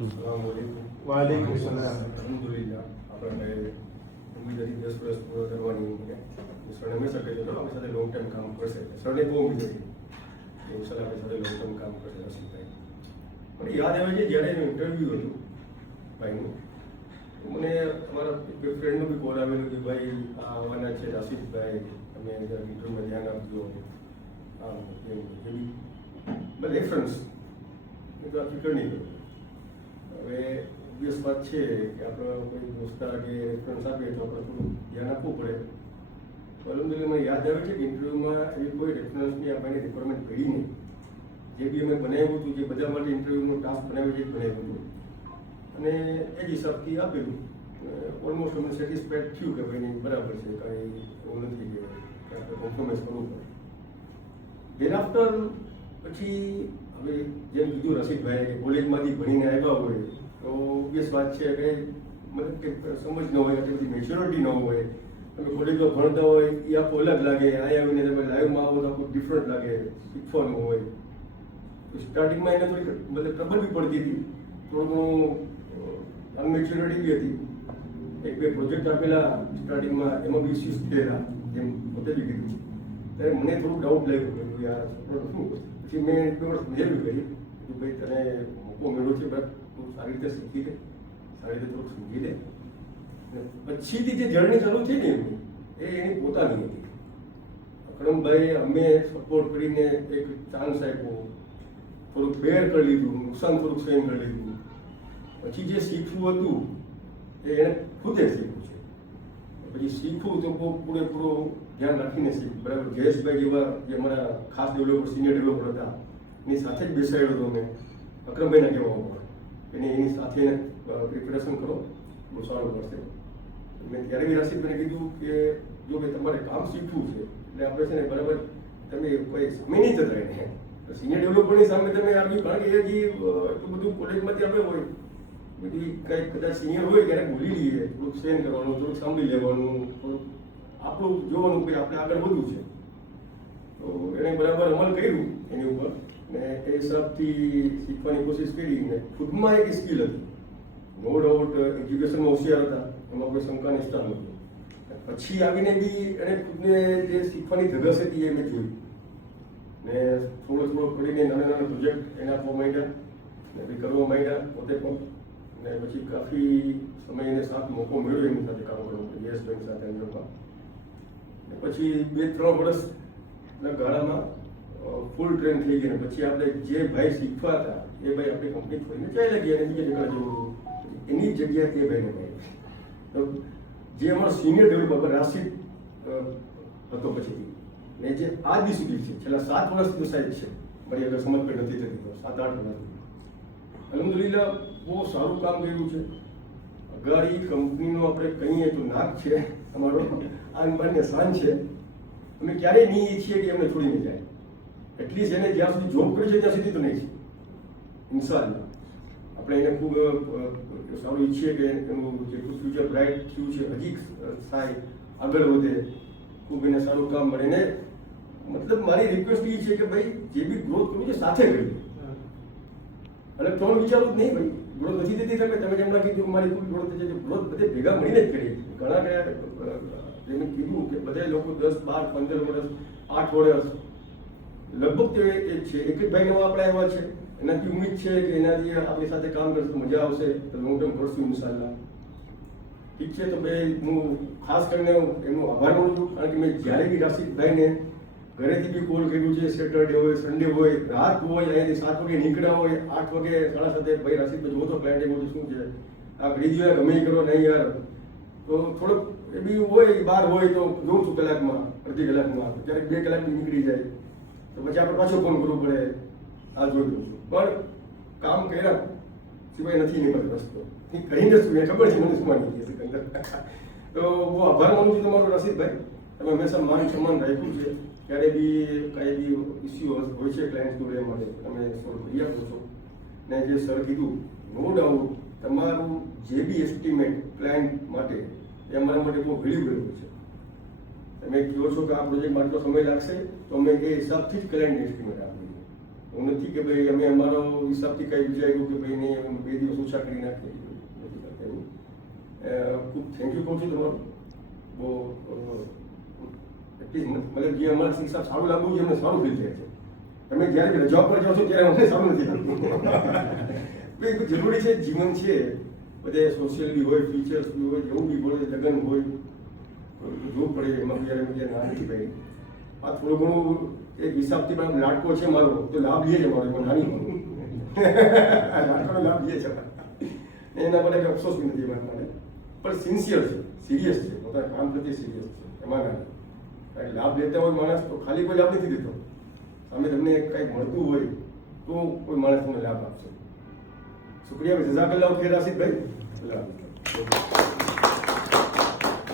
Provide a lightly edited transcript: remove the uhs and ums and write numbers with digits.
વાલેકુમ સલામ. અલ્હમ્દુલિલ્લાહ. આપણે ઉમ્મીદ હતી 10 વર્ષ પૂરો કરવાની ઉમ્મીદ. સરને હંમેશા કહેતો હતો આપણી સાથે લોંગ ટાઈમ કામ કરશે. સરને બહુ ઉમ્મીદ હતી કે ઇન્શાલ્લાહ આપણી સાથે લોંગ ટાઈમ કામ કરશે રસીદભાઈ. મને યાદ આવે છે જ્યારે એનું ઇન્ટરવ્યૂ હતું ભાઈનું, મને અમારા ફ્રેન્ડનો બી કોલ આવેલો કે ભાઈ આ આવવાના છે રાશિદભાઈ, તમે ઇન્ટરવ્યૂમાં ધ્યાન આપજો. બસ રેફરન્સ એ તો આ ફિકર નહીં કર્યો. હવે ઓબ્વિયસ વાત છે કે આપણે કોઈ દોસ્તાર કે રેફરન્સ આપીએ તો આપણે થોડું ધ્યાન આપવું પડે. પરંતુ મને યાદ આવે છે કે ઇન્ટરવ્યૂમાં એવી કોઈ રેફરન્સની આપણને રિક્વાયરમેન્ટ પડી નહીં. જે બી અમે બનાવ્યું હતું, જે બધા માટે ઇન્ટરવ્યૂનો ટાસ્ક બનાવ્યો છે એ બનાવ્યું હતું અને એ જ હિસાબથી આપેલું. ઓલમોસ્ટ અમને સેટિસ્ફાઈડ થયું કે ભાઈ નહીં બરાબર છે, કાંઈ એવું નથી કે આપણે કોમ્પ્રોમાઇઝ કરવું પડે. ધેર આફ્ટર પછી હવે જેમ કીધું રસિકભાઈ કે કોલેજમાંથી ભણીને આવ્યા હોય તો ઓબ્વિયસ વાત છે કે મતલબ કે સમજ ન હોય, આટલી બધી મેચ્યોરિટી ન હોય. તમે કોલેજમાં ભણતા હોય એ આખું અલગ લાગે, અહીંયા આવીને તમે લાઈવમાં આવો તો આખું ડિફરન્ટ લાગે, શીખવાનું હોય. તો સ્ટાર્ટિંગમાં એને થોડી મતલબ ટ્રબલ બી પડતી હતી, થોડું અનમેચ્યોરિટી બી હતી. એક બે પ્રોજેક્ટ આપેલા સ્ટાર્ટિંગમાં, એમાં બી ઇસ્યુઝ થયેલા, જેમ પોતે બી કીધું. ત્યારે મને થોડું ડાઉટ લાગ્યું કે યાર શું. પછી મેં એક વર્ષ સમજાવ્યું કરી કે ભાઈ તને મોકો મળ્યો છે, બરાબર, તું સારી રીતે શીખી લે, સારી રીતે થોડુંક સમજી લે. પછીથી જે જર્ની ચાલુ થઈ ને એમની, એ એની પોતાની હતી. અકરમભાઈ અમે સપોર્ટ કરીને એક ચાન્સ આપ્યો, થોડુંક બેર કરી લીધું, નુકસાન થોડુંક સહન કરી લીધું. પછી જે શીખવું હતું એ એણે ખુદે શીખવું છે. પછી શીખવું તો બહુ પૂરેપૂરો ધ્યાન રાખીને શીખવું, બરાબર. જયેશભાઈ જેવા જે અમારા ખાસ ડેવલપર, સિનિયર ડેવલપર હતા, એની સાથે જ બેસાડ્યો હતો મેં. અકરમભાઈના કહેવા ઉપર એને એની સાથે પ્રિપેરેશન કરો, બહુ સારું પડશે. મેં ત્યારે બી રાશિદભાઈને કીધું કે જો ભાઈ તમારે કામ શીખવું છે એટલે આપણે છે ને બરાબર તમે કોઈ સમય નહીં જતા એને સિનિયર ડેવલપરની સામે તમે આવ્યું, કારણ કે એ જે એટલું બધું કોલેજમાંથી આપણે હોય બધી કંઈક કદાચ સિનિયર હોય ત્યારે ભૂલી લઈએ, થોડુંક સ્ટેન કરવાનું, થોડુંક સાંભળી લેવાનું, થોડુંક આપણું જોવાનું કે આપણે આગળ વધવું છે. તો એણે બરાબર અમલ કર્યું એની ઉપર ને એ હિસાબથી શીખવાની કોશિશ કરી ને ખુદમાં એક સ્કિલ હતી. નો ડાઉટ એજ્યુકેશનમાં હોશિયાર હતા, એમાં કોઈ શંકાની સ્થાન નહોતું. પછી આવીને બી એને ખુદને જે શીખવાની ધગસ હતી એ મેં જોઈ ને થોડો કરીને નાના નાના પ્રોજેક્ટ એને આપવા માંડ્યા ને બી કરવા માંડ્યા પોતે પણ. ને પછી કાફી સમય એને સાથ મોકો મળ્યો એમની સાથે કામ કરવાનો, યશભાઈ સાથે અંદરમાં. ને પછી 2-3 વર્ષના ગાળામાં ફૂલ ટ્રેન થઈ ગઈ. ને પછી આપણે જે ભાઈ શીખવા હતા એ ભાઈ આપણી કંપની છોડીને ચાલ્યા ગયા અને બીજા જગ્યા જવું. એની જગ્યા એ ભાઈને ભાઈ જે અમારો સિનિયર ડેવલપર રાશિદ હતો પછીથી ને જે આજ બી સુધી છે, છેલ્લા 7 વર્ષથી સાહેબ છે, મારી અગર સમજ પણ નથી થતી તો 7-8 વર્ષથી અલ્હમ્દુલિલ્લાહ બહુ સારું કામ કર્યું છે. અગાડી કંપનીનો આપણે કહીએ તો નાક છે અમારો, આનબાનને શાન છે. અમે ક્યારેય નહીં ઈચ્છીએ કે એમને છોડીને જાય. એટલીસ્ટ એને જ્યાં સુધી જોબ કરી છે ત્યાં સુધી તો નહીં છે. ઇન્શાલ્લાહ આપણે એને ખૂબ સારું ઈચ્છીએ કે એનું જે ફ્યુચર બ્રાઇટ થયું છે હજી થાય, આગળ વધે, ખૂબ એને સારું કામ મળે. ને મતલબ મારી રિક્વેસ્ટ એ છે કે ભાઈ જે બી ગ્રોથ કરવું છે સાથે કરીએ અને ત્રણ વિચારો જ નહીં. ભાઈ ગ્રોથ નથી થતી, તમે જેમ કીધું મારી ખૂબ ગ્રોથ છે, ગ્રોથ બધે ભેગા મળીને જ કરીએ. ઘણા જેમ કીધું કે બધા લોકો 10, 12, 15 વર્ષ, 8 વર્ષ લગભગ તે એક છે. એક જ ભાઈ નવા આપણે આવ્યા છે, એનાથી ઉમ્મીદ છે કે એનાથી આપણી સાથે કામ કરશું, મજા આવશે, તો લોંગ ટર્મ કરશું ઇન્શાલ્લાહ. ઠીક છે. તો ભાઈ હું ખાસ કરીને એમનો આભાર માનું છું, કારણ કે મેં જ્યારે બી રાશિદભાઈને ઘરેથી બી કોલ કર્યું છે, સેટરડે હોય, સન્ડે હોય, રાત હોય, અહીંયાથી 7 વાગે નીકળ્યા હોય, 8 વાગે 7:30 ભાઈ રાશિદભાઈ જોવો તો ક્લાયન્ટ એવું શું છે આ કરી દો, ગમે કરો નહીં યાર. તો થોડોક એ બી હોય, બહાર હોય તો જોઉં છું કલાકમાં, અડધી કલાકમાં, ક્યારેક 2 કલાક નીકળી જાય તો પછી આપણે પાછો ફોન કરવો પડે, આ જોઈ દઉં છું. પણ કામ કર્યા સિવાય નથી નીકળતો રસ્તો. કહીને શું એ ખબર છે મને શું માની છે સિકંદર. તો હું આભાર માનું છું તમારો રાશિદભાઈ, તમે હંમેશા માન સન્માન રાખ્યું છે. ક્યારે બી કાંઈ બી ઇસ્યુ હોય છે ક્લાયન્ટ જોડે એ માટે તમે સોલ્વ કરી આપો છો. ને જે સર કીધું, નો ડાઉટ તમારું જે બી એસ્ટિમેટ ક્લાયન્ટ માટે એ અમારા માટે બહુ વેલ્યુએબલ છે. તમે કહો છો કે આ પ્રોજેક્ટ માટે સમય લાગશે તો અમે એ હિસાબથી જ ક્લાયન્ટ એસ્ટિમેટ આપીએ. હું નથી કે ભાઈ અમે અમારો હિસાબથી કંઈ વિચાર્યું કે ભાઈ નહીં અમે 2 દિવસ ઓછા કરી નાખીએ, નથી કરતા એવું. ખૂબ થેન્ક યુ કહું છું તમારું. બહુ એટલીસ્ટ મતલબ જે અમારા શિક્ષા સારું લાગવું છે અમને સારું ફીલ થાય છે. તમે જ્યારે રજા પર જાઓ છો ત્યારે અમને સારું નથી લાગતું. જરૂરી છે, જીવન છે, બધે સોશિયલી હોય, ફીચર્સ બી હોય, જેવું બી હોય, લગ્ન હોય, જોવું પડે એમાં જ્યારે ના નથી ભાઈ. આ થોડું ઘણું એક હિસાબથી પણ લાડકો છે મારો, તો લાભ લે છે મારો, એમાં નાની મારું લાડકોનો લાભ લે છે. એના માટે કંઈ અફસોસ બી નથી એમાં માટે, પણ સિન્સિયર છે, સિરિયસ છે, પોતાના કામ પ્રત્યે સિરિયસ છે. એમાં ના કાંઈ લાભ લેતા હોય માણસ તો ખાલી કોઈ લાભ નથી દેતો. સામે તમને કંઈક મળતું હોય તો કોઈ માણસ તમને લાભ આપશે. શુક્રિયા, જઝાકલ્લાહ ખૈર આસિફભાઈ.